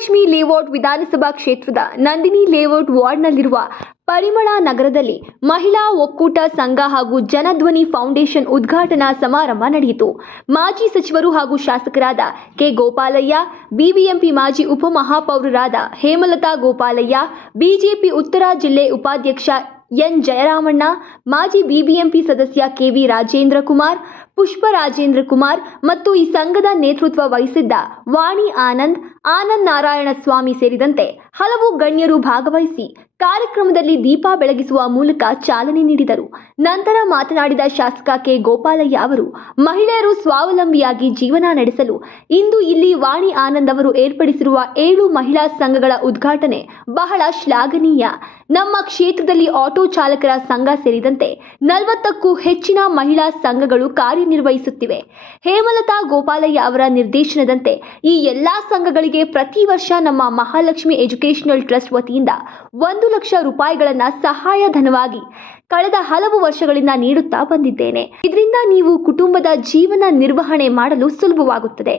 Mahalakshmi layout ವಿಧಾನಸಭಾ ಕ್ಷೇತ್ರದ Nandini layout ವಾರ್ಡ್ನಲ್ಲಿರುವ ಪರಿಮಳ ನಗರದಲ್ಲಿ ಮಹಿಳಾ ಒಕ್ಕೂಟ ಸಂಘ ಹಾಗೂ ಜನಧ್ವನಿ ಫೌಂಡೇಶನ್ ಉದ್ಘಾಟನಾ ಸಮಾರಂಭ ನಡೆಯಿತು. ಮಾಜಿ ಸಚಿವರು ಹಾಗೂ ಶಾಸಕರಾದ ಕೆ. ಗೋಪಾಲಯ್ಯ, ಬಿಬಿಎಂಪಿ ಮಾಜಿ ಉಪಮಹಾಪೌರರಾದ ಹೇಮಲತಾ ಗೋಪಾಲಯ್ಯ, ಬಿಜೆಪಿ ಉತ್ತರ ಜಿಲ್ಲೆ ಉಪಾಧ್ಯಕ್ಷ ಎನ್. ಜಯರಾಮಣ್ಣ, ಮಾಜಿ ಬಿಬಿಎಂಪಿ ಸದಸ್ಯ ಕೆವಿ ರಾಜೇಂದ್ರ ಕುಮಾರ್, ಪುಷ್ಪ ರಾಜೇಂದ್ರ ಕುಮಾರ್ ಮತ್ತು ಈ ಸಂಘದ ನೇತೃತ್ವ ವಹಿಸಿದ್ದ ವಾಣಿ ಆನಂದ್, ಆನಂದ್ ನಾರಾಯಣ ಸ್ವಾಮಿ ಸೇರಿದಂತೆ ಹಲವು ಗಣ್ಯರು ಭಾಗವಹಿಸಿ ಕಾರ್ಯಕ್ರಮದಲ್ಲಿ ದೀಪ ಬೆಳಗಿಸುವ ಮೂಲಕ ಚಾಲನೆ ನೀಡಿದರು. ನಂತರ ಮಾತನಾಡಿದ ಶಾಸಕ ಕೆ. ಗೋಪಾಲಯ್ಯ ಅವರು, ಮಹಿಳೆಯರು ಸ್ವಾವಲಂಬಿಯಾಗಿ ಜೀವನ ನಡೆಸಲು ಇಂದು ಇಲ್ಲಿ ವಾಣಿ ಆನಂದ್ ಅವರು ಏರ್ಪಡಿಸಿರುವ 7 ಮಹಿಳಾ ಸಂಘಗಳ ಉದ್ಘಾಟನೆ ಬಹಳ ಶ್ಲಾಘನೀಯ. ನಮ್ಮ ಕ್ಷೇತ್ರದಲ್ಲಿ ಆಟೋ ಚಾಲಕರ ಸಂಘ ಸೇರಿದಂತೆ 40ಕ್ಕೂ ಹೆಚ್ಚಿನ ಮಹಿಳಾ ಸಂಘಗಳು ಕಾರ್ಯನಿರ್ವಹಿಸುತ್ತಿವೆ. ಹೇಮಲತಾ ಗೋಪಾಲಯ್ಯ ಅವರ ನಿರ್ದೇಶನದಂತೆ ಈ ಎಲ್ಲಾ ಸಂಘಗಳಿಗೆ ಪ್ರತಿ ವರ್ಷ ನಮ್ಮ ಮಹಾಲಕ್ಷ್ಮಿ ಎಜುಕೇಷನಲ್ ಟ್ರಸ್ಟ್ ವತಿಯಿಂದ 1 ಲಕ್ಷ ರೂಪಾಯಿಗಳನ್ನು ಸಹಾಯಧನವಾಗಿ ಕಳೆದ ಹಲವು ವರ್ಷಗಳಿಂದ ನೀಡುತ್ತಾ ಬಂದಿದ್ದೇನೆ. ಇದರಿಂದ ನೀವು ಕುಟುಂಬದ ಜೀವನ ನಿರ್ವಹಣೆ ಮಾಡಲು ಸುಲಭವಾಗುತ್ತದೆ.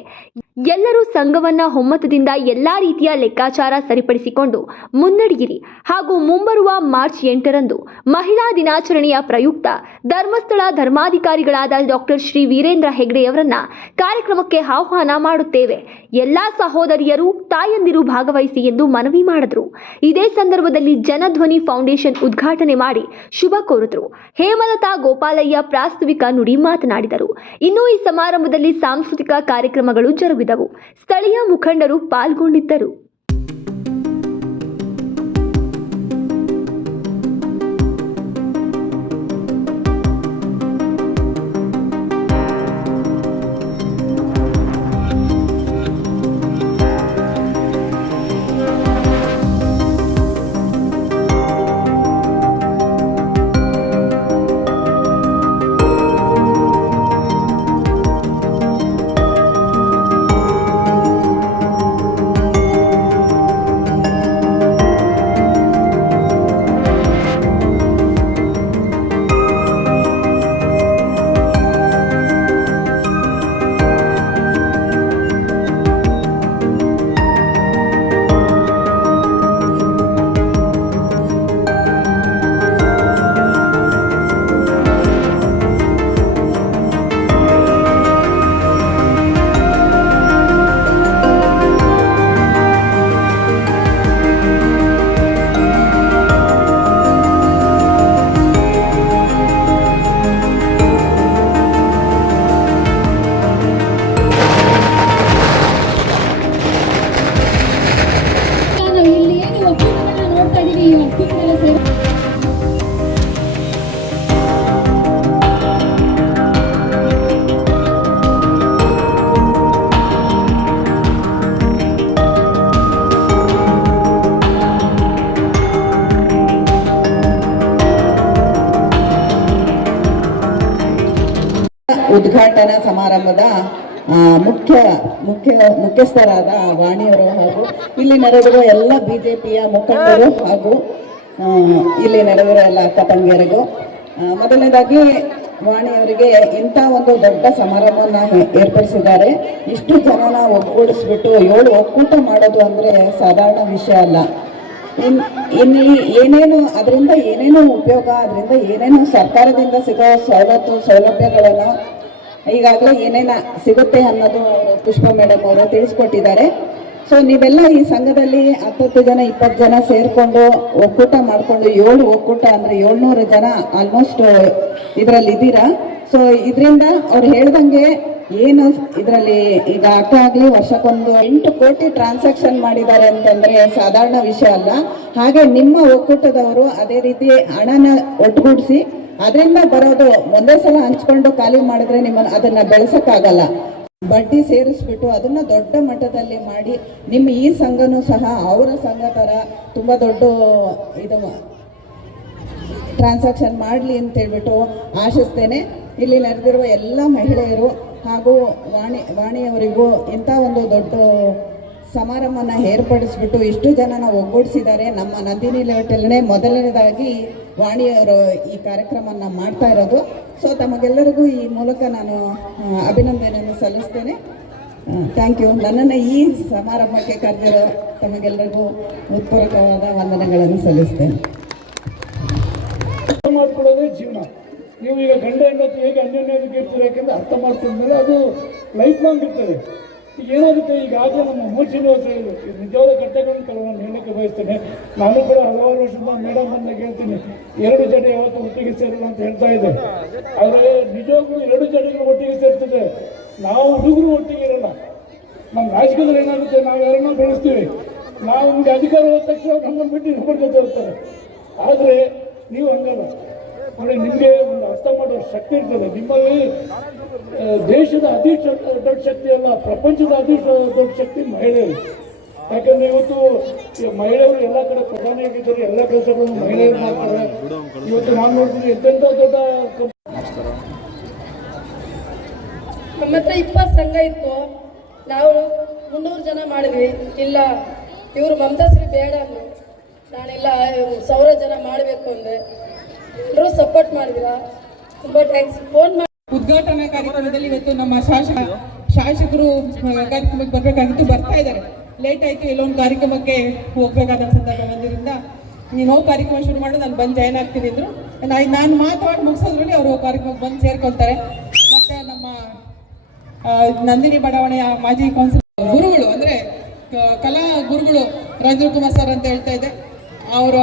ಎಲ್ಲರೂ ಸಂಘವನ್ನ ಒಮ್ಮತದಿಂದ ಎಲ್ಲಾ ರೀತಿಯ ಲೆಕ್ಕಾಚಾರ ಸರಿಪಡಿಸಿಕೊಂಡು ಮುನ್ನಡೆಯಿರಿ ಹಾಗೂ ಮುಂಬರುವ ಮಾರ್ಚ್ 8ರಂದು ಮಹಿಳಾ ದಿನಾಚರಣೆಯ ಪ್ರಯುಕ್ತ ಧರ್ಮಸ್ಥಳ ಧರ್ಮಾಧಿಕಾರಿಗಳಾದ ಡಾಕ್ಟರ್ ಶ್ರೀ ವೀರೇಂದ್ರ ಹೆಗ್ಡೆಯವರನ್ನ ಕಾರ್ಯಕ್ರಮಕ್ಕೆ ಆಹ್ವಾನ ಮಾಡುತ್ತೇವೆ. ಎಲ್ಲಾ ಸಹೋದರಿಯರು, ತಾಯಂದಿರು ಭಾಗವಹಿಸಿ ಎಂದು ಮನವಿ ಮಾಡಿದರು. ಇದೇ ಸಂದರ್ಭದಲ್ಲಿ ಜನಧ್ವನಿ ಫೌಂಡೇಶನ್ ಉದ್ಘಾಟನೆ ಮಾಡಿ ಶುಭ ಕೋರಿದರು. ಹೇಮಲತಾ ಗೋಪಾಲಯ್ಯ ಪ್ರಾಸ್ತಾವಿಕ ನುಡಿ ಮಾತನಾಡಿದರು. ಇನ್ನು ಈ ಸಮಾರಂಭದಲ್ಲಿ ಸಾಂಸ್ಕೃತಿಕ ಕಾರ್ಯಕ್ರಮಗಳು ಜರುಗಿದವು. ಸ್ಥಳೀಯ ಮುಖಂಡರು ಪಾಲ್ಗೊಂಡಿದ್ದರು. ಉದ್ಘಾಟನಾ ಸಮಾರಂಭದ ಮುಖ್ಯಸ್ಥರಾದ ವಾಣಿಯವರು ಹಾಗೂ ಇಲ್ಲಿ ನಡೆದಿರುವ ಎಲ್ಲ ಬಿಜೆಪಿಯ ಮುಖಂಡರು ಹಾಗೂ ಇಲ್ಲಿ ನಡೆದಿರೋ ಎಲ್ಲ ಅಕ್ಕ ತಂಗಿಯರಿಗೂ ಮೊದಲನೇದಾಗಿ ವಾಣಿಯವರಿಗೆ ಇಂಥ ಒಂದು ದೊಡ್ಡ ಸಮಾರಂಭವನ್ನು ಏರ್ಪಡಿಸಿದ್ದಾರೆ. ಇಷ್ಟು ಜನನ ಒಗ್ಗೂಡಿಸ್ಬಿಟ್ಟು 7 ಒಕ್ಕೂಟ ಮಾಡೋದು ಅಂದರೆ ಸಾಧಾರಣ ವಿಷಯ ಅಲ್ಲ. ಇಲ್ಲಿ ಏನೇನು ಅದರಿಂದ ಏನೇನು ಉಪಯೋಗ, ಅದರಿಂದ ಏನೇನು ಸರ್ಕಾರದಿಂದ ಸಿಗೋ ಸೌಲಭ್ಯಗಳನ್ನು ಈಗಾಗಲೇ ಏನೇನ ಸಿಗುತ್ತೆ ಅನ್ನೋದು ಪುಷ್ಪ ಮೇಡಮ್ ಅವರು ತಿಳಿಸ್ಕೊಟ್ಟಿದ್ದಾರೆ. ಸೊ ನೀವೆಲ್ಲ ಈ ಸಂಘದಲ್ಲಿ 10 ಜನ 20 ಜನ ಸೇರಿಕೊಂಡು ಒಕ್ಕೂಟ ಮಾಡಿಕೊಂಡು 7 ಒಕ್ಕೂಟ ಅಂದರೆ 700 ಜನ ಆಲ್ಮೋಸ್ಟ್ ಇದರಲ್ಲಿ ಇದ್ದೀರಾ. ಸೊ ಇದರಿಂದ ಅವ್ರು ಹೇಳ್ದಂಗೆ ಏನು ಇದರಲ್ಲಿ ಈಗ ಅಕ್ಕ ಆಗಲಿ ವರ್ಷಕ್ಕೊಂದು 8 ಕೋಟಿ ಟ್ರಾನ್ಸಾಕ್ಷನ್ ಮಾಡಿದ್ದಾರೆ ಅಂತಂದರೆ ಸಾಧಾರಣ ವಿಷಯ ಅಲ್ಲ. ಹಾಗೆ ನಿಮ್ಮ ಒಕ್ಕೂಟದವರು ಅದೇ ರೀತಿ ಹಣನ ಒಟ್ಟುಗೂಡಿಸಿ ಅದರಿಂದ ಬರೋದು ಒಂದೇ ಸಲ ಹಂಚ್ಕೊಂಡು ಖಾಲಿ ಮಾಡಿದ್ರೆ ಅದನ್ನು ಬೆಳೆಸೋಕ್ಕಾಗಲ್ಲ. ಬಡ್ಡಿ ಸೇರಿಸ್ಬಿಟ್ಟು ಅದನ್ನ ದೊಡ್ಡ ಮಟ್ಟದಲ್ಲಿ ಮಾಡಿ ನಿಮ್ಮ ಈ ಸಂಘನೂ ಸಹ ಅವರ ಸಂಘ ಥರ ತುಂಬ ದೊಡ್ಡ ಇದು ಟ್ರಾನ್ಸಾಕ್ಷನ್ ಮಾಡಲಿ ಅಂತ ಹೇಳ್ಬಿಟ್ಟು ಆಶಿಸ್ತೇನೆ. ಇಲ್ಲಿ ನಡೆದಿರುವ ಎಲ್ಲ ಮಹಿಳೆಯರು ಹಾಗೂ ವಾಣಿಯವರಿಗೂ ಇಂಥ ಒಂದು ದೊಡ್ಡ ಸಮಾರಂಭನ ಏರ್ಪಡಿಸ್ಬಿಟ್ಟು ಇಷ್ಟು ಜನನ ಒಗ್ಗೂಡಿಸಿದ್ದಾರೆ. ನಮ್ಮ ನಂದಿನಿ ಲೇಔಟಲ್ಲೇ ಮೊದಲನೇದಾಗಿ ವಾಣಿಯವರು ಈ ಕಾರ್ಯಕ್ರಮವನ್ನು ಮಾಡ್ತಾ ಇರೋದು. ಸೊ ತಮಗೆಲ್ಲರಿಗೂ ಈ ಮೂಲಕ ನಾನು ಅಭಿನಂದನೆಯನ್ನು ಸಲ್ಲಿಸ್ತೇನೆ. Thank you. ನನ್ನನ್ನು ಈ ಸಮಾರಂಭಕ್ಕೆ ಕರೆದಿರೋ ತಮಗೆಲ್ಲರಿಗೂ ಹೃತ್ಪೂರ್ವಕವಾದ ವಂದನೆಗಳನ್ನು ಸಲ್ಲಿಸ್ತೇನೆ. ಅರ್ಥ ಮಾಡ್ಕೊಳ್ಳೋದೇ ಜೀವನ. ನೀವು ಈಗ ಗಂಡ ಹೆಂಡತಿ ಹೇಗೆ ಅನ್ಯೋನ್ಯವಾಗಿ ಇರ್ತಾರೆ ಯಾಕೆಂದ್ರೆ ಅರ್ಥ ಮಾಡ್ಕೊಂಡ್ಮೇಲೆ ಅದು ಲೈಫ್ ಲಾಂಗ್ ಇರ್ತದೆ. ಈಗ ಏನಾಗುತ್ತೆ, ಈಗಾಗಲೇ ನಮ್ಮ ಮೂಚಿನವಾಸ ಹೇಳಿದ್ರು, ಇದು ನಿಜವಾದ ಘಟ್ಟಗಳನ್ನು ಕೆಲವು ನಾನು ಹೇಳಕ್ಕೆ ಬಯಸ್ತೇನೆ. ನಾನು ಕೂಡ ಹಲವಾರು ವರ್ಷದಿಂದ ಮೇಡಮ್ ಬಂದಾಗ ಹೇಳ್ತೀನಿ, 2 ಜಡೆ ಯಾವತ್ತೂ ಒಟ್ಟಿಗೆ ಸೇರಲ್ಲ ಅಂತ ಹೇಳ್ತಾ ಇದ್ದೆ. ಆದರೆ ನಿಜವಾಗ್ಲೂ 2 ಜಡೆಗಳು ಒಟ್ಟಿಗೆ ಸೇರ್ತದೆ. ನಾವು ಹುಡುಗರು ಒಟ್ಟಿಗೆ ಇರಲ್ಲ. ನಮ್ಮ ರಾಜಕೀಯದಲ್ಲಿ ಏನಾಗುತ್ತೆ, ನಾವು ಯಾರನ್ನ ಬೆಳೆಸ್ತೀವಿ, ನಾವು ನಿಮಗೆ ಅಧಿಕಾರ ಹೋದ ತಕ್ಷಣ ನಮ್ಮನ್ನು ಬಿಟ್ಟು ನಮ್ಮ ಜೊತೆ ಇರ್ತಾರೆ. ಆದರೆ ನೀವು ಹಂಗಲ್ಲ ನೋಡಿ, ನಿಮಗೆ ಒಂದು ಅರ್ಥ ಮಾಡುವ ಶಕ್ತಿ ಇರ್ತದೆ ನಿಮ್ಮಲ್ಲಿ. ದೇಶದ ಅತಿ ದೊಡ್ಡ ಶಕ್ತಿ ಅಲ್ಲ, ಪ್ರಪಂಚದ ಅತಿ ದೊಡ್ಡ ಶಕ್ತಿ ಮಹಿಳೆಯರು. ಯಾಕಂದ್ರೆ ಇವತ್ತು ಮಹಿಳೆಯರು ಎಲ್ಲ ಕಡೆ ಪ್ರಧಾನಿಯಾಗಿದ್ದಾರೆ, ಎಲ್ಲ ಕೆಲಸಗಳನ್ನು ಮಹಿಳೆಯರು ಮಾಡ್ತಾರೆ. ಇವತ್ತು ನಾನು ನೋಡ್ತೀನಿ ಎಂತೆಂಥ ದೊಡ್ಡ ನಮ್ಮ ಹತ್ರ 20 ಸಂಘ ಇತ್ತು, ನಾವು 300 ಜನ ಮಾಡಿದ್ವಿ. ಇಲ್ಲ ಇವರು ಮಮತಾಶ್ರೀ ಬೇಡ ಅಂದರು, ನಾನೆಲ್ಲ 1000 ಜನ ಮಾಡಬೇಕು ಅಂದೆ. ಎಲ್ಲರೂ ಸಪೋರ್ಟ್ ಮಾಡಿದ್ರ, ತುಂಬ ಥ್ಯಾಂಕ್ಸ್. ಫೋನ್ ಮಾಡಿ ಉದ್ಘಾಟನಾ ಕಾರ್ಯಕ್ರಮದಲ್ಲಿ ಇವತ್ತು ನಮ್ಮ ಶಾಸಕರು ಕಾರ್ಯಕ್ರಮಕ್ಕೆ ಬರಬೇಕಾಗಿತ್ತು, ಬರ್ತಾ ಇದ್ದಾರೆ. ಲೇಟ್ ಆಯಿತು, ಎಲ್ಲೊಂದು ಕಾರ್ಯಕ್ರಮಕ್ಕೆ ಹೋಗಬೇಕಾದ ಸಂದರ್ಭ ಬಂದಿದ್ದರಿಂದ ನೀನು ಹೋಗಿ ಕಾರ್ಯಕ್ರಮ ಶುರು ಮಾಡಿ ನಾನು ಬಂದು ಜಾಯ್ನ್ ಆಗ್ತೀನಿ ಅಂದರು. ನಾನು ಮಾತಾಡಿ ಮುಗಿಸೋದ್ರಲ್ಲಿ ಅವರು ಕಾರ್ಯಕ್ರಮಕ್ಕೆ ಬಂದು ಸೇರ್ಕೊಳ್ತಾರೆ. ಮತ್ತು ನಮ್ಮ ನಂದಿನಿ ಬಡಾವಣೆಯ ಮಾಜಿ ಕೌನ್ಸಿಲ್ ಗುರುಗಳು ಅಂದರೆ ಕಲಾ ಗುರುಗಳು ರಾಜೇಂದ್ರ ಕುಮಾರ್ ಸರ್ ಅಂತ ಹೇಳ್ತಾ ಇದೆ, ಅವರ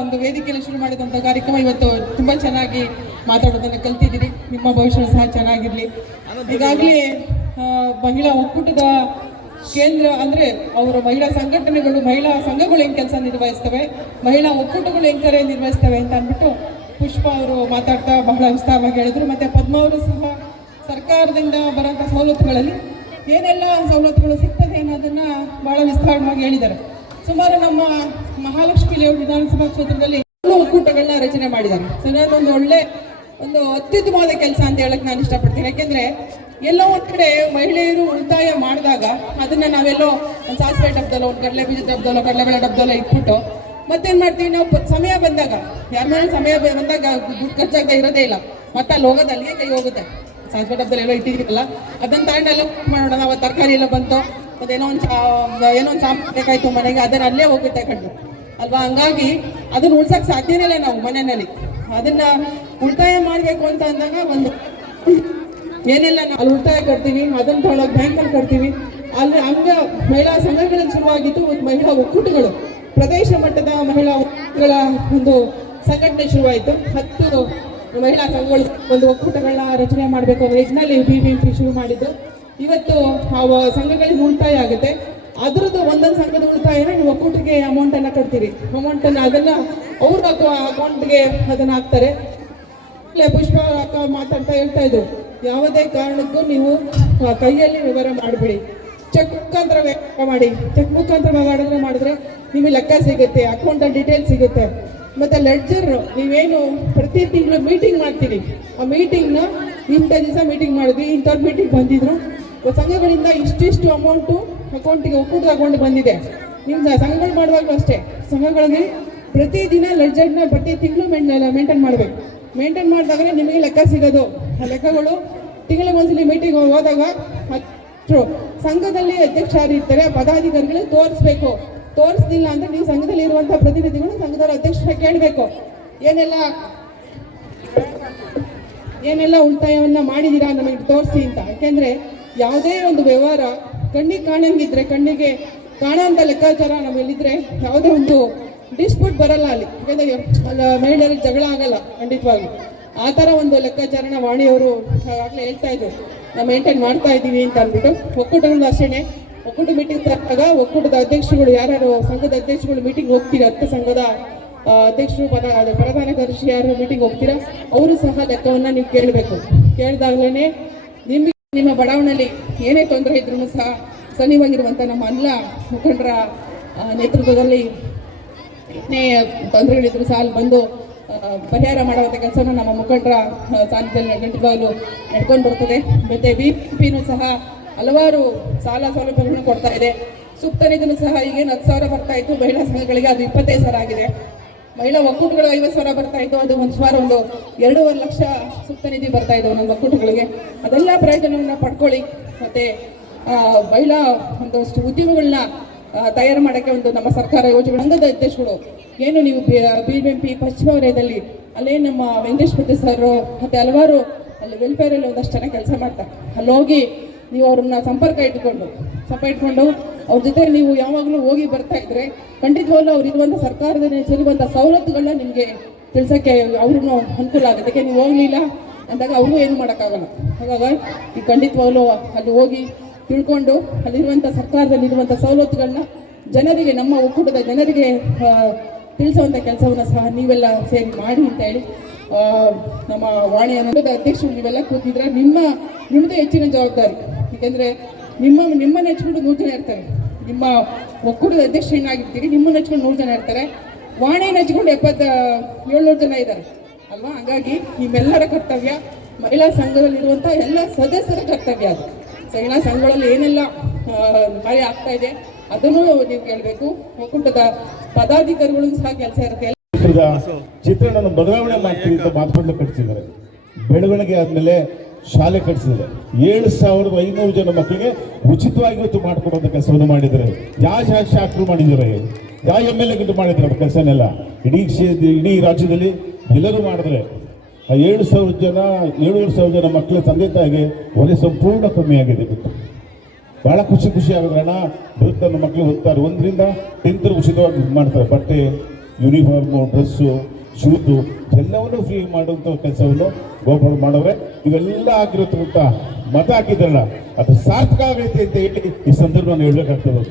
ಒಂದು ವೇದಿಕೆಯಲ್ಲಿ ಶುರು ಮಾಡಿದಂಥ ಕಾರ್ಯಕ್ರಮ ಇವತ್ತು ತುಂಬ ಚೆನ್ನಾಗಿ ಮಾತಾಡೋದನ್ನು ಕಲ್ತಿದ್ದೀರಿ. ನಿಮ್ಮ ಭವಿಷ್ಯ ಸಹ ಚೆನ್ನಾಗಿರಲಿ. ಈಗಾಗಲೇ ಮಹಿಳಾ ಒಕ್ಕೂಟದ ಕೇಂದ್ರ ಅಂದರೆ ಅವರ ಮಹಿಳಾ ಸಂಘಟನೆಗಳು, ಮಹಿಳಾ ಸಂಘಗಳು ಹೆಂಗೆ ಕೆಲಸ ನಿರ್ವಹಿಸ್ತವೆ, ಮಹಿಳಾ ಒಕ್ಕೂಟಗಳು ಹೆಂಗೆ ಕಾರ್ಯ ನಿರ್ವಹಿಸ್ತವೆ ಅಂತ ಅಂದ್ಬಿಟ್ಟು ಪುಷ್ಪ ಅವರು ಮಾತಾಡ್ತಾ ಬಹಳ ವಿಸ್ತಾರವಾಗಿ ಹೇಳಿದರು. ಮತ್ತು ಪದ್ಮ ಅವರು ಸಹ ಸರ್ಕಾರದಿಂದ ಬರೋಂಥ ಸವಲತ್ತುಗಳಲ್ಲಿ ಏನೆಲ್ಲ ಸವಲತ್ತುಗಳು ಸಿಗ್ತದೆ ಅನ್ನೋದನ್ನು ಭಾಳ ವಿಸ್ತಾರವಾಗಿ ಹೇಳಿದ್ದಾರೆ. ಸುಮಾರು ನಮ್ಮ ಮಹಾಲಕ್ಷ್ಮಿ ಲೇಔಟ್ ವಿಧಾನಸಭಾ ಕ್ಷೇತ್ರದಲ್ಲಿ ಒಕ್ಕೂಟಗಳನ್ನ ರಚನೆ ಮಾಡಿದ್ದಾರೆ. ಸೊ ನಾನೊಂದು ಒಂದು ಅತ್ಯುತ್ತಮವಾದ ಕೆಲಸ ಅಂತ ಹೇಳಕ್ಕೆ ನಾನು ಇಷ್ಟಪಡ್ತೀನಿ. ಯಾಕೆಂದರೆ ಎಲ್ಲೋ ಒಂದು ಕಡೆ ಮಹಿಳೆಯರು ಉಳಿತಾಯ ಮಾಡಿದಾಗ ಅದನ್ನು ನಾವೆಲ್ಲೋ ಒಂದು ಸಾಸಿವೆ ಡಬ್ಬದಲ್ಲೋ, ಒಂದು ಕಡಲೆ ಬೀಜದ ಡಬ್ಬದಲ್ಲೋ, ಕಡಲೆಬೇಳೆ ಡಬ್ಬದಲ್ಲೋ ಇಟ್ಬಿಟ್ಟು ಮತ್ತೇನು ಮಾಡ್ತೀವಿ, ನಾವು ಸಮಯ ಬಂದಾಗ ಯಾರ ಮೇಲೆ ಸಮಯ ಬಂದಾಗ ದುಡ್ಡು ಖರ್ಚಾಗದೆ ಇರೋದೇ ಇಲ್ಲ, ಮತ್ತೆ ಅಲ್ಲಿ ಹೋಗೋದು ಅಲ್ಲಿಗೆ ಕೈ ಹೋಗುತ್ತೆ. ಸಾಸಿವೆ ಡಬ್ಬದಲ್ಲಿ ಎಲ್ಲ ಇಟ್ಟಿದ್ದೀರಲ್ಲ ಅದನ್ನು ತಗೊಂಡೆಲ್ಲ ಮಾಡೋಣ, ನಾವು ತರಕಾರಿ ಎಲ್ಲ ಬಂತು, ಅದೇನೋ ಒಂದು ಸಾಂಬಾರು ಬೇಕಾಯ್ತು ಮನೆಗೆ, ಅದನ್ನು ಅಲ್ಲೇ ಹೋಗುತ್ತೆ ಕಂಡು ಅಲ್ವಾ. ಹಂಗಾಗಿ ಅದನ್ನು ಉಳ್ಸೋಕ್ಕೆ ಸಾಧ್ಯನೇ ಇಲ್ಲ ನಾವು ಮನೆಯಲ್ಲಿ. ಅದನ್ನು ಉಳಿತಾಯ ಮಾಡಬೇಕು ಅಂತ ಅಂದಾಗ ಒಂದು ಏನೆಲ್ಲ ನಾವು ಅಲ್ಲಿ ಉಳಿತಾಯ ಕಟ್ತೀವಿ, ಅದನ್ನು ತೊಗೊಳಕ್ಕೆ ಬ್ಯಾಂಕಲ್ಲಿ ಕಟ್ತೀವಿ. ಅಲ್ಲಿ ಮಹಿಳಾ ಸಂಘಗಳಲ್ಲಿ ಶುರುವಾಗಿದ್ದು ಮಹಿಳಾ ಒಕ್ಕೂಟಗಳು, ಪ್ರದೇಶ ಮಟ್ಟದ ಮಹಿಳಾ ಒಕ್ಕೂಟಗಳ ಒಂದು ಸಂಘಟನೆ ಶುರುವಾಯಿತು. 10 ಮಹಿಳಾ ಸಂಘಗಳು ಒಂದು ಒಕ್ಕೂಟಗಳನ್ನ ರಚನೆ ಮಾಡಬೇಕು ಅನ್ನೋ ನಿಟ್ಟಿನಲ್ಲಿ BBMP ಶುರು ಮಾಡಿದ್ದು. ಇವತ್ತು ಆ ಸಂಘಗಳಿಗೆ ಉಳಿತಾಯ ಆಗುತ್ತೆ. ಅದರದ್ದು ಒಂದೊಂದು ಸಂಘದ ಉಳಿತಾಯನ ನೀವು ಒಕ್ಕೂಟಿಗೆ ಅಮೌಂಟನ್ನು ಕಟ್ತೀರಿ. ಅಮೌಂಟನ್ನು ಅದನ್ನು ಅವ್ರ ಅಕೌಂಟ್ಗೆ ಅದನ್ನು ಹಾಕ್ತಾರೆ. ಪುಷ್ಪ ಅಕ್ಕ ಮಾತಾಡ್ತಾ ಹೇಳ್ತಾ ಇದ್ರು, ಯಾವುದೇ ಕಾರಣಕ್ಕೂ ನೀವು ಕೈಯಲ್ಲಿ ವ್ಯವಹಾರ ಮಾಡಿಬಿಡಿ, ಚೆಕ್ ಮುಖಾಂತರ ವ್ಯವಹಾರ ಮಾಡಿ. ಚೆಕ್ ಮುಖಾಂತರ ಮಾಡಿದ್ರೆ ನಿಮಗೆ ಲೆಕ್ಕ ಸಿಗುತ್ತೆ, ಅಕೌಂಟಲ್ಲಿ ಡೀಟೇಲ್ ಸಿಗುತ್ತೆ. ಮತ್ತು ಲೆಡ್ಜರ್ ನೀವೇನು ಪ್ರತಿ ತಿಂಗಳು ಮೀಟಿಂಗ್ ಮಾಡ್ತೀರಿ, ಆ ಮೀಟಿಂಗ್ನ ಇಂಥ ದಿವಸ ಮೀಟಿಂಗ್ ಮಾಡಿದ್ವಿ, ಇಂಥವ್ರು ಮೀಟಿಂಗ್ ಬಂದಿದ್ರು, ಸಂಘಗಳಿಂದ ಇಷ್ಟಿಷ್ಟು ಅಮೌಂಟು ಅಕೌಂಟಿಗೆ ಒಕ್ಕೂಟದ ಅಕೌಂಟ್ ಬಂದಿದೆ. ನಿಮ್ಮ ಸಂಘಗಳು ಮಾಡುವಾಗಲೂ ಅಷ್ಟೇ, ಸಂಘಗಳಲ್ಲಿ ಪ್ರತಿದಿನ ಲೆಡ್ಜರ್ನ ಪ್ರತಿ ತಿಂಗಳು ಮೇಂಟೈನ್ ಮಾಡಬೇಕು. ಮೇಂಟೈನ್ ಮಾಡಿದಾಗಲೇ ನಿಮಗೆ ಲೆಕ್ಕ ಸಿಗೋದು. ಆ ಲೆಕ್ಕಗಳು ತಿಂಗಳಿಗೆ ಒಂದ್ಸಲಿ ಮೀಟಿಂಗ್ ಹೋದಾಗ ಸಂಘದಲ್ಲಿ ಅಧ್ಯಕ್ಷ ಯಾರು ಇರ್ತಾರೆ ಪದಾಧಿಕಾರಿಗಳು ತೋರಿಸ್ಬೇಕು. ತೋರಿಸ್ಲಿಲ್ಲ ಅಂದರೆ ನೀವು ಸಂಘದಲ್ಲಿ ಇರುವಂಥ ಪ್ರತಿನಿಧಿಗಳು ಸಂಘದ ಅಧ್ಯಕ್ಷರ ಕೇಳಬೇಕು, ಏನೆಲ್ಲ ಉಳಿತಾಯವನ್ನು ಮಾಡಿದ್ದೀರಾ ನಮಗೆ ತೋರಿಸಿ ಅಂತ. ಯಾಕೆಂದರೆ ಯಾವುದೇ ಒಂದು ವ್ಯವಹಾರ ಕಣ್ಣಿಗೆ ಕಾಣಂಗಿದ್ರೆ, ಕಣ್ಣಿಗೆ ಕಾಣೋಂಥ ಲೆಕ್ಕಾಚಾರ ನಮ್ಮಲ್ಲಿದ್ದರೆ ಯಾವುದೇ ಒಂದು ಡಿಸ್ಪ್ಯೂಟ್ ಬರಲ್ಲ ಅಲ್ಲಿ. ಯಾಕೆಂದರೆ ಮಹಿಳೆಯರಿಗೆ ಜಗಳ ಆಗಲ್ಲ ಖಂಡಿತವಾಗಿ. ಆ ಥರ ಒಂದು ಲೆಕ್ಕಾಚಾರನ ವಾಣಿಯವರು ಆಗಲೇ ಹೇಳ್ತಾ ಇದ್ರು, ನಾವು ಮೇಂಟೈನ್ ಮಾಡ್ತಾ ಇದ್ದೀವಿ ಅಂತ ಅಂದ್ಬಿಟ್ಟು. ಒಕ್ಕೂಟಗಳು ಅಷ್ಟೇ, ಒಕ್ಕೂಟ ಮೀಟಿಂಗ್ ತರುವಾಗ ಒಕ್ಕೂಟದ ಅಧ್ಯಕ್ಷರುಗಳು ಯಾರ್ಯಾರು ಸಂಘದ ಅಧ್ಯಕ್ಷರುಗಳು ಮೀಟಿಂಗ್ ಹೋಗ್ತೀರಾ, 10 ಸಂಘದ ಅಧ್ಯಕ್ಷರು ಪ್ರಧಾನ ಕಾರ್ಯದರ್ಶಿ ಯಾರು ಮೀಟಿಂಗ್ ಹೋಗ್ತೀರಾ ಅವರು ಸಹ ಲೆಕ್ಕವನ್ನು ನೀವು ಕೇಳಬೇಕು. ಕೇಳಿದಾಗಲೇ ನಿಮ್ಮ ಬಡಾವಣೆಯಲ್ಲಿ ಏನೇ ತೊಂದರೆ ಇದ್ರೂ ಸಹ ಸನ್ನಿವಾಗಿರುವಂಥ ನಮ್ಮ ಎಲ್ಲ ಮುಖಂಡರ ನೇತೃತ್ವದಲ್ಲಿ ಏನೇ ತೊಂದರೆಗಳಿದ್ರು ಸಹ ಅಲ್ಲಿ ಬಂದು ಪರಿಹಾರ ಮಾಡುವಂಥ ಕೆಲಸವನ್ನು ನಮ್ಮ ಮುಖಂಡರ ಸಾನ್ನಿಧ್ಯದಲ್ಲಿ ಖಂಡಿತವಾಗಲೂ ನಡ್ಕೊಂಡು ಬರ್ತದೆ. ಮತ್ತು BBMPನೂ ಸಹ ಹಲವಾರು ಸಾಲ ಸೌಲಭ್ಯಗಳನ್ನು ಕೊಡ್ತಾ ಇದೆ. ಸೂಕ್ತ ನಿಧಿನೂ ಸಹ ಈಗೇನು 10,000 ಬರ್ತಾ ಇತ್ತು ಮಹಿಳಾ ಸಂಘಗಳಿಗೆ, ಅದು 25,000 ಆಗಿದೆ. ಮಹಿಳಾ ಒಕ್ಕೂಟಗಳು 50,000 ಬರ್ತಾ ಇತ್ತು, ಅದು ಸುಮಾರು ಒಂದು 2.5 ಲಕ್ಷ ಸೂಕ್ತ ನಿಧಿ ಬರ್ತಾ ಇದ್ದವು ನಮ್ಮ ಒಕ್ಕೂಟಗಳಿಗೆ. ಅದೆಲ್ಲ ಪ್ರಯೋಜನವನ್ನು ಪಡ್ಕೊಳ್ಳಿ. ಮತ್ತು ಮಹಿಳಾ ಒಂದಷ್ಟು ಉದ್ಯಮಗಳನ್ನ ತಯಾರು ಮಾಡೋಕ್ಕೆ ಒಂದು ನಮ್ಮ ಸರ್ಕಾರ ಯೋಜನೆ ಸಂಘದ ಅಧ್ಯಕ್ಷಗಳು ಏನು ನೀವು BBMP ಪಶ್ಚಿಮ ವಲಯದಲ್ಲಿ ಅಲ್ಲೇ ನಮ್ಮ ವೆಂಕಟೇಶ್ ಪತಿ ಸರ್ ಮತ್ತು ಹಲವಾರು ಅಲ್ಲಿ ವೆಲ್ಫೇರಲ್ಲಿ ಒಂದಷ್ಟು ಜನ ಕೆಲಸ ಮಾಡ್ತಾರೆ. ಅಲ್ಲಿ ಹೋಗಿ ನೀವು ಅವ್ರನ್ನ ಸಂಪರ್ಕ ಇಟ್ಕೊಂಡು ಅವ್ರ ಜೊತೆ ನೀವು ಯಾವಾಗಲೂ ಹೋಗಿ ಬರ್ತಾ ಇದ್ರೆ ಖಂಡಿತವಾಗ್ಲೂ ಅವ್ರು ಇರುವಂಥ ಸರ್ಕಾರದಲ್ಲಿ ಸಿಗುವಂಥ ಸವಲತ್ತುಗಳನ್ನ ನಿಮಗೆ ತಿಳಿಸೋಕ್ಕೆ ಅವ್ರಿಗೂ ಅನುಕೂಲ ಆಗುತ್ತೆ. ಯಾಕೆ ನೀವು ಹೋಗಲಿಲ್ಲ ಅಂದಾಗ ಅವ್ರಿಗೂ ಏನು ಮಾಡೋಕ್ಕಾಗಲ್ಲ. ಹಾಗಾಗಿ ಈ ಖಂಡಿತವಾಗ್ಲೂ ಅಲ್ಲಿ ಹೋಗಿ ತಿಳ್ಕೊಂಡು ಅಲ್ಲಿರುವಂಥ ಸರ್ಕಾರದಲ್ಲಿರುವಂಥ ಸವಲತ್ತುಗಳನ್ನ ಜನರಿಗೆ, ನಮ್ಮ ಒಕ್ಕೂಟದ ಜನರಿಗೆ ತಿಳಿಸುವಂಥ ಕೆಲಸವನ್ನು ಸಹ ನೀವೆಲ್ಲ ಸೇರಿ ಮಾಡಿ ಅಂತ ಹೇಳಿ ನಮ್ಮ ವಾಣಿಯ ಅಧ್ಯಕ್ಷರು ನೀವೆಲ್ಲ ಕೂತಿದ್ರೆ ನಿಮ್ಮದೇ ಹೆಚ್ಚಿನ ಜವಾಬ್ದಾರಿ. ಯಾಕೆಂದರೆ ನಿಮ್ಮನ್ನ ಹೆಚ್ಕೊಂಡು 100 ಜನ ಇರ್ತಾರೆ. ನಿಮ್ಮ ಒಕ್ಕೂಟದ ಅಧ್ಯಕ್ಷ ಹೆಣ್ಣಾಗಿರ್ತೀರಿ, ನಿಮ್ಮನ್ನ ಹೆಚ್ಕೊಂಡು 100 ಜನ ಇರ್ತಾರೆ. ವಾಣಿಯನ್ನು ಹಚ್ಕೊಂಡು 700 ಜನ ಇದ್ದಾರೆ ಅಲ್ವಾ. ಹಾಗಾಗಿ ನಿಮ್ಮೆಲ್ಲರ ಕರ್ತವ್ಯ, ಮಹಿಳಾ ಸಂಘದಲ್ಲಿರುವಂಥ ಎಲ್ಲ ಸದಸ್ಯರ ಕರ್ತವ್ಯ ಅದು. ಮಹಿಳಾ ಸಂಘಗಳಲ್ಲಿ ಏನೆಲ್ಲ ಕಾರ್ಯ ಆಗ್ತಾ ಇದೆ ಅದನ್ನು ನೀವು ಕೇಳಬೇಕು. ಒಕ್ಕೂಟದ ಪದಾಧಿಕಾರಿಗಳು ಸಹ ಕೆಲಸ ಇರುತ್ತೆ. ಚಿತ್ರಣ ಬದಲಾವಣೆ ಮಾಡ್ತೀವಿ ಅಂತ ಮಾತುಕತೆ ಕಟ್ಟಿಸಿದ್ದಾರೆ. ಬೆಳವಣಿಗೆ ಆದಮೇಲೆ ಶಾಲೆ ಕಟ್ಟಿಸಿದ್ದಾರೆ. 7,500 ಜನ ಮಕ್ಕಳಿಗೆ ಉಚಿತವಾಗಿ ಇವತ್ತು ಮಾಡಿಕೊಡುವಂಥ ಕೆಲಸವನ್ನು ಮಾಡಿದ್ದಾರೆ. ಯಾವ ಶಾಸಕರು ಮಾಡಿದ್ದಾರೆ, ಯಾವ MLA ಮಾಡಿದ್ದಾರೆ ಕೆಲಸನೆಲ್ಲ ಇಡೀ ರಾಜ್ಯದಲ್ಲಿ ಎಲ್ಲರೂ ಮಾಡಿದ್ರೆ. ಆ 7,500 ಜನ ಮಕ್ಕಳ ತಂದೆ ತಾಯಿಗೆ ಹೊರೆ ಸಂಪೂರ್ಣ ಕಮ್ಮಿ ಆಗಿದೆ. ಭಾಳ ಖುಷಿ ಆಗುತ್ತೆ. ಹಣ ಬರುತ್ತೆ, ನನ್ನ ಮಕ್ಕಳು ಓದ್ತಾರೆ. 1ರಿಂದ 10th ಉಚಿತವಾಗಿ ಮಾಡ್ತಾರೆ. ಬಟ್ಟೆ, ಯೂನಿಫಾರ್ಮು, ಡ್ರೆಸ್ಸು, ಶೂಸು ಎಲ್ಲವನ್ನೂ ಫ್ರೀ ಮಾಡುವಂಥ ಕೆಲಸವನ್ನು ಗೋಪಾಲ ಮಾಡವ್ರೆ. ಇವೆಲ್ಲ ಆಗಿರೋದ್ರಿಂದ ಮತ ಹಾಕಿದ್ರಲ್ಲ ಅದು ಸಾರ್ಥಕ ಆಗೈತೆ ಅಂತ ಹೇಳಿ ಈ ಸಂದರ್ಭ ನಾನು ಹೇಳಬೇಕಾಗ್ತದೆ.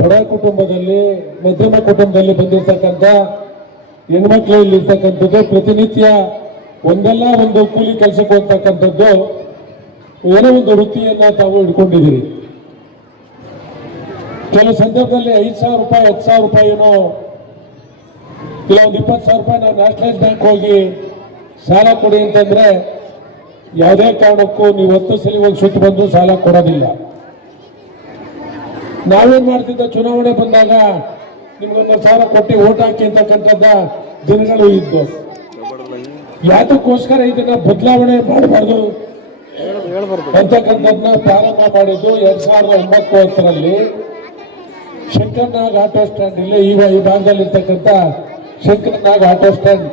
ಬಡ ಕುಟುಂಬದಲ್ಲಿ, ಮಧ್ಯಮ ಕುಟುಂಬದಲ್ಲಿ ಬಂದಿರತಕ್ಕಂಥ ಹೆಣ್ಮಕ್ಳು ಇಲ್ಲಿರ್ತಕ್ಕಂಥದ್ದು ಪ್ರತಿನಿತ್ಯ ಒಂದಲ್ಲ ಒಂದು ಕೂಲಿ ಕೆಲಸಕ್ಕೆ ಹೋಗ್ತಕ್ಕಂಥದ್ದು ಏನೋ ಒಂದು ವೃತ್ತಿಯನ್ನ ತಾವು ಇಟ್ಕೊಂಡಿದ್ದೀರಿ. ಕೆಲವು ಸಂದರ್ಭದಲ್ಲಿ 5,000 ರೂಪಾಯಿ 10,000 ರೂಪಾಯಿ ಏನೋ ಇಲ್ಲ ಒಂದು 20,000 ರೂಪಾಯಿ ನಾವು ನ್ಯಾಷನಲೈಸ್ ಬ್ಯಾಂಕ್ ಹೋಗಿ ಸಾಲ ಕೊಡಿ ಅಂತಂದ್ರೆ ಯಾವುದೇ ಕಾರಣಕ್ಕೂ ನೀವು 10 ಸಲ ಹೋಗಿ ಸುತ್ತು ಬಂದು ಸಾಲ ಕೊಡೋದಿಲ್ಲ. ನಾವೇನ್ ಮಾಡ್ತಿದ್ದ, ಚುನಾವಣೆ ಬಂದಾಗ ನಿಮ್ಗೊಂದು 1,000 ಕೊಟ್ಟು ಓಟ್ ಹಾಕಿ ಅಂತಕ್ಕಂಥದ್ದ ದಿನಗಳು ಇದ್ದು. ಯಾತಕ್ಕೋಸ್ಕರ ಇದನ್ನ ಬದಲಾವಣೆ ಮಾಡಬಾರ್ದು ಅಂತಕ್ಕಂಥದ್ದನ್ನ ಪ್ರಾರಂಭ ಮಾಡಿದ್ದು 2009 ಶಂಕರ್ನಾಗ್ ಆಟೋ ಸ್ಟ್ಯಾಂಡ್ ಇಲ್ಲೇ ಈ ಭಾಗದಲ್ಲಿ ಇರ್ತಕ್ಕಂಥ ಶಂಕರ್ನಾಗ್ ಆಟೋ ಸ್ಟ್ಯಾಂಡ್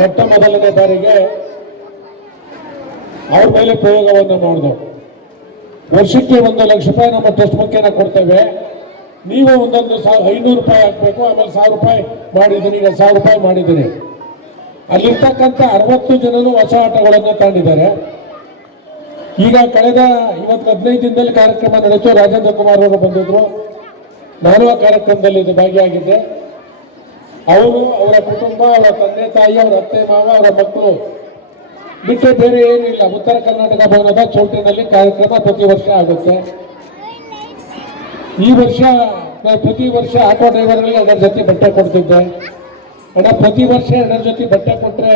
ಮೊಟ್ಟ ಮೊದಲನೇ ಬಾರಿಗೆ ಅವ್ರ ಮೇಲೆ ಪ್ರಯೋಗವನ್ನು ಮಾಡಿದವು. ವರ್ಷಕ್ಕೆ 1 ಲಕ್ಷ ರೂಪಾಯಿ ನಮ್ಮ ಟ್ರಸ್ಟ್ ಮುಖೇನ ಕೊಡ್ತೇವೆ, ನೀವು ಒಂದೊಂದು 500 ರೂಪಾಯಿ ಹಾಕಬೇಕು, ಆಮೇಲೆ 1,000 ರೂಪಾಯಿ ಮಾಡಿದ್ದೀನಿ, ಈಗ 1,000 ರೂಪಾಯಿ ಮಾಡಿದ್ದೀನಿ. ಅಲ್ಲಿರ್ತಕ್ಕಂಥ 60 ಜನನು ಹೊಸ ಆಟೋಗಳನ್ನು ತಗೊಂಡಿದ್ದಾರೆ. ಈಗ ಇವತ್ತು 15 ದಿನದಲ್ಲಿ ಕಾರ್ಯಕ್ರಮ ನಡೆಯಿತು. ರಾಜೇಂದ್ರ ಕುಮಾರ್ ಅವರು ಬಂದಿದ್ರು, ನಾನು ಆ ಕಾರ್ಯಕ್ರಮದಲ್ಲಿ ಭಾಗಿಯಾಗಿದ್ದೆ. ಅವರು, ಅವರ ಕುಟುಂಬ, ಅವರ ತಂದೆ ತಾಯಿ, ಅವರ ಅತ್ತೆ ಮಾವ, ಅವರ ಮಕ್ಕಳು ಬಿಟ್ಟು ಬೇರೆ ಏನೂ ಇಲ್ಲ. ಉತ್ತರ ಕರ್ನಾಟಕ ಭವನದ ಚೌಟ್ರಿನಲ್ಲಿ ಕಾರ್ಯಕ್ರಮ ಪ್ರತಿ ವರ್ಷ ಆಗುತ್ತೆ. ಈ ವರ್ಷ ನಾನು ಪ್ರತಿ ವರ್ಷ ಆಟೋ ಡ್ರೈವರ್ಗಳಿಗೆ 2 ಜೊತೆ ಬಟ್ಟೆ ಕೊಡ್ತಿದ್ದೆ. ಅಣ್ಣ, ಪ್ರತಿ ವರ್ಷ 2 ಜೊತೆ ಬಟ್ಟೆ ಕೊಟ್ಟರೆ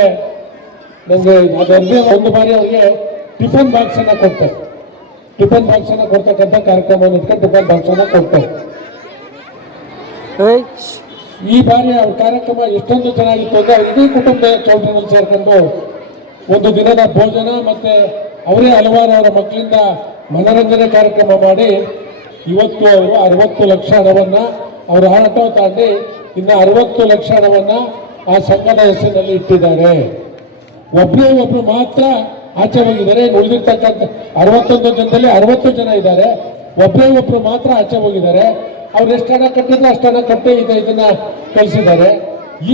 ನನಗೆ ಅದರಲ್ಲಿ ಒಂದು ಬಾರಿ ಅವ್ರಿಗೆ ಟಿಫನ್ ಬಾಕ್ಸ್ ಅನ್ನ ಕೊಡ್ತಾರೆ. ಟಿಫನ್ ಬಾಕ್ಸ್ ಅನ್ನ ಕೊಡ್ತಕ್ಕಂಥ ಕಾರ್ಯಕ್ರಮವನ್ನು ಇಟ್ಕೊಂಡು ಟಿಫನ್ ಬಾಕ್ಸ್ ಅನ್ನ ಕೊಡ್ತಾರೆ. ಈ ಬಾರಿ ಅವ್ರ ಕಾರ್ಯಕ್ರಮ ಎಷ್ಟೊಂದು ಚೆನ್ನಾಗಿತ್ತು ಅಂದ್ರೆ ಇಡೀ ಕುಟುಂಬದ ಚೌಟ್ರಿನಲ್ಲಿ ಸೇರ್ಕೊಂಡು ಒಂದು ದಿನದ ಭೋಜನ ಮತ್ತೆ ಅವರೇ ಹಲವಾರು ಅವರ ಮಕ್ಕಳಿಂದ ಮನರಂಜನೆ ಕಾರ್ಯಕ್ರಮ ಮಾಡಿ ಇವತ್ತು ಅವರು 60 ಲಕ್ಷ ಹಣವನ್ನ ಅವರ ಆಟೋ ತಾಂಡಿ ಇನ್ನು 60 ಲಕ್ಷ ಹಣವನ್ನ ಆ ಸಂಘದ ಹೆಸರಿನಲ್ಲಿ ಇಟ್ಟಿದ್ದಾರೆ. ಒಬ್ರು ಮಾತ್ರ ಆಚೆ ಹೋಗಿದ್ದಾರೆ. ಉಳಿದಿರ್ತಕ್ಕಂಥ 61 ಜನದಲ್ಲಿ 60 ಜನ ಇದ್ದಾರೆ. ಒಬ್ರು ಮಾತ್ರ ಆಚೆ ಹೋಗಿದ್ದಾರೆ. ಅವ್ರು ಎಷ್ಟು ಹಣ ಕಟ್ಟಿದ್ರೆ ಅಷ್ಟು ಹಣ ಕಟ್ಟಿ ಇದನ್ನ ಕಳಿಸಿದ್ದಾರೆ.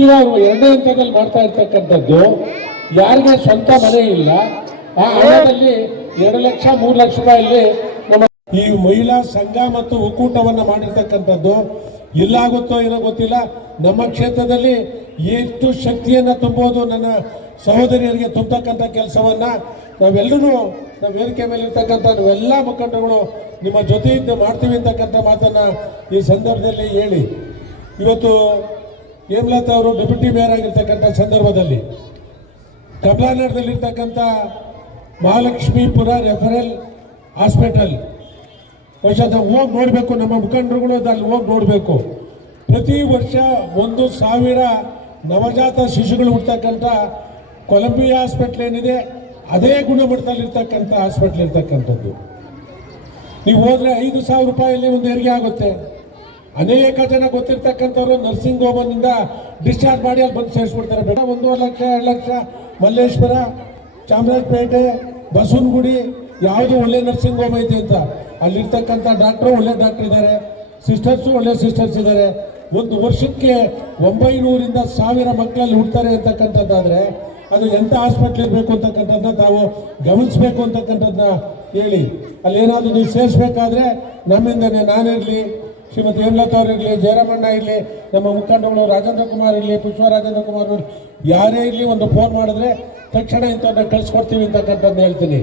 ಈಗ ಅವರು 2ನೇ ಹಂತದಲ್ಲಿ ಮಾಡ್ತಾ ಇರ್ತಕ್ಕಂಥದ್ದು, ಯಾರಿಗೆ ಸ್ವಂತ ಮನೆ ಇಲ್ಲ ಆ ಹಣದಲ್ಲಿ 2 ಲಕ್ಷ 3 ಲಕ್ಷ ರೂಪಾಯಲ್ಲಿ ನಮ್ಮ ಈ ಮಹಿಳಾ ಸಂಘ ಮತ್ತು ಒಕ್ಕೂಟವನ್ನ ಮಾಡಿರ್ತಕ್ಕಂಥದ್ದು ಎಲ್ಲಾಗುತ್ತೋ ಏನೋ ಗೊತ್ತಿಲ್ಲ. ನಮ್ಮ ಕ್ಷೇತ್ರದಲ್ಲಿ ಎಷ್ಟು ಶಕ್ತಿಯನ್ನ ತುಂಬೋದು, ನನ್ನ ಸಹೋದರಿಯರಿಗೆ ತುಂಬತಕ್ಕಂಥ ಕೆಲಸವನ್ನ ನಾವೆಲ್ಲರೂ ನಮ್ಮ ವೇದಿಕೆ ಮೇಲೆ ಇರ್ತಕ್ಕಂಥ ನಾವೆಲ್ಲ ಮುಖಂಡರುಗಳು ನಿಮ್ಮ ಜೊತೆಯಿಂದ ಮಾಡ್ತೀವಿ ಅಂತಕ್ಕಂಥ ಮಾತನ್ನ ಈ ಸಂದರ್ಭದಲ್ಲಿ ಹೇಳಿ, ಇವತ್ತು ಹೇಮಲತಾ ಅವರು ಡೆಪ್ಯೂಟಿ ಮೇಯರ್ ಆಗಿರ್ತಕ್ಕಂಥ ಸಂದರ್ಭದಲ್ಲಿ ಕಮಲಾನಗರದಲ್ಲಿರ್ತಕ್ಕಂಥ ಮಹಾಲಕ್ಷ್ಮೀಪುರ ರೆಫರಲ್ ಹಾಸ್ಪಿಟಲ್. ಬಹುಶಃ ನಾವು ಹೋಗಿ ನೋಡಬೇಕು, ನಮ್ಮ ಮುಖಂಡರುಗಳು ಅಲ್ಲಿ ಹೋಗಿ ನೋಡಬೇಕು. ಪ್ರತಿ ವರ್ಷ 1,000 ನವಜಾತ ಶಿಶುಗಳು ಹುಟ್ಟತಕ್ಕಂಥ ಕೊಲಂಬಿಯಾ ಹಾಸ್ಪಿಟ್ಲ್ ಏನಿದೆ ಅದೇ ಗುಣಮಟ್ಟದಲ್ಲಿರ್ತಕ್ಕಂಥ ಹಾಸ್ಪಿಟ್ಲ್ ಇರ್ತಕ್ಕಂಥದ್ದು. ನೀವು ಹೋದರೆ 5,000 ರೂಪಾಯಲ್ಲಿ ಒಂದು ಹೆರಿಗೆ ಆಗುತ್ತೆ. ಅನೇಕ ಜನ ಗೊತ್ತಿರ್ತಕ್ಕಂಥವ್ರು ನರ್ಸಿಂಗ್ ಹೋಮನಿಂದ ಡಿಸ್ಚಾರ್ಜ್ ಮಾಡಿ ಅಲ್ಲಿ ಬಂದು ಸೇರಿಸ್ಬಿಡ್ತಾರೆ. ಬೇಡ 1.5 ಲಕ್ಷ 2 ಲಕ್ಷ ಮಲ್ಲೇಶ್ವರ, ಚಾಮರಾಜಪೇಟೆ, ಬಸವನಗುಡಿ ಯಾವುದು ಒಳ್ಳೆ ನರ್ಸಿಂಗ್ ಹೋಮ್ ಐತೆ ಅಂತ ಅಲ್ಲಿರ್ತಕ್ಕಂಥ ಡಾಕ್ಟ್ರು ಒಳ್ಳೆ ಡಾಕ್ಟರ್ ಇದ್ದಾರೆ, ಸಿಸ್ಟರ್ಸು ಒಳ್ಳೆ ಸಿಸ್ಟರ್ಸ್ ಇದ್ದಾರೆ. ಒಂದು ವರ್ಷಕ್ಕೆ 900ರಿಂದ 1000 ಮಕ್ಕಳಲ್ಲಿ ಹುಡ್ತಾರೆ ಅಂತಕ್ಕಂಥದ್ದಾದರೆ ಅದು ಎಂಥ ಹಾಸ್ಪಿಟ್ಲ್ ಇರಬೇಕು ಅಂತಕ್ಕಂಥದ್ದನ್ನ ತಾವು ಗಮನಿಸಬೇಕು ಅಂತಕ್ಕಂಥದ್ದನ್ನ ಹೇಳಿ. ಅಲ್ಲಿ ಏನಾದರೂ ನೀವು ಸೇರಿಸ್ಬೇಕಾದ್ರೆ ನಮ್ಮಿಂದನೇ ನಾನಿರಲಿ, ಶ್ರೀಮತಿ ಹೇಮಲತಾ ಅವರಿರಲಿ, ಜಯರಾಮಣ್ಣ ಇರಲಿ, ನಮ್ಮ ಮುಖಂಡಗಳು ರಾಜೇಂದ್ರ ಕುಮಾರ್ ಇರಲಿ, ಪುಷ್ಪರಾಜೇಂದ್ರ ಕುಮಾರ್ ಅವರು ಯಾರೇ ಇರಲಿ ಒಂದು ಫೋನ್ ಮಾಡಿದ್ರೆ ತಕ್ಷಣ ಇಂಥವ್ರನ್ನ ಕಳಿಸ್ಕೊಡ್ತೀವಿ ಅಂತಕ್ಕಂಥದ್ದು ಹೇಳ್ತೀನಿ.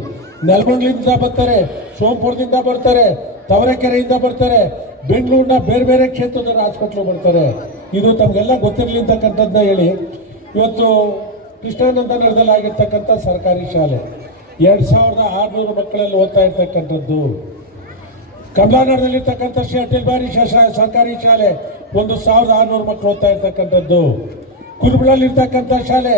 ನೆಲಮಂಗಲಿಂದ ಬರ್ತಾರೆ, ಸೋಮಪುರದಿಂದ ಬರ್ತಾರೆ, ತಾವರೆಕೆರೆಯಿಂದ ಬರ್ತಾರೆ, ಬೆಂಗಳೂರಿನ ಬೇರೆ ಬೇರೆ ಕ್ಷೇತ್ರದ ಹಾಸ್ಪಿಟ್ಲು ಬರ್ತಾರೆ. ಇದು ತಮಗೆಲ್ಲ ಗೊತ್ತಿರಲಿ ಅಂತಕ್ಕಂಥದ್ದನ್ನ ಹೇಳಿ. ಇವತ್ತು ಕೃಷ್ಣಾನಂದ ನಗರದಲ್ಲಿ ಆಗಿರ್ತಕ್ಕಂಥ ಸರ್ಕಾರಿ ಶಾಲೆ 2600 ಮಕ್ಕಳಲ್ಲಿ ಓದ್ತಾ ಇರ್ತಕ್ಕಂಥದ್ದು. ಕಮಲಾನಗರದಲ್ಲಿರ್ತಕ್ಕಂಥ ಶ್ರೀ ಅಟಲ್ ಬಿಹಾರಿ ಸರ್ಕಾರಿ ಶಾಲೆ 1,600 ಮಕ್ಕಳು ಓದ್ತಾ ಇರ್ತಕ್ಕಂಥದ್ದು. ಕುರುಬಳಲ್ಲಿರ್ತಕ್ಕಂಥ ಶಾಲೆ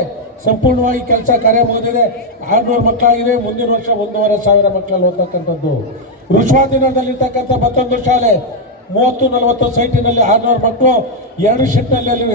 ಸಂಪೂರ್ಣವಾಗಿ ಕೆಲಸ ಕಾರ್ಯ ಮುಗಿದಿದೆ, 600 ಮಕ್ಕಳಾಗಿದೆ. ಮುಂದಿನ ವರ್ಷ 1,500 ಮಕ್ಕಳಲ್ಲಿ ಓದ್ತಕ್ಕಂಥದ್ದು. ಋಷವಾದಿನಗರದಲ್ಲಿರ್ತಕ್ಕಂಥ ಮತ್ತೊಂದು ಶಾಲೆ 30-40 ಸೈಟಿನಲ್ಲಿ 600 ಮಕ್ಕಳು 2 ಶಿಫ್ಟ್ನಲ್ಲಿ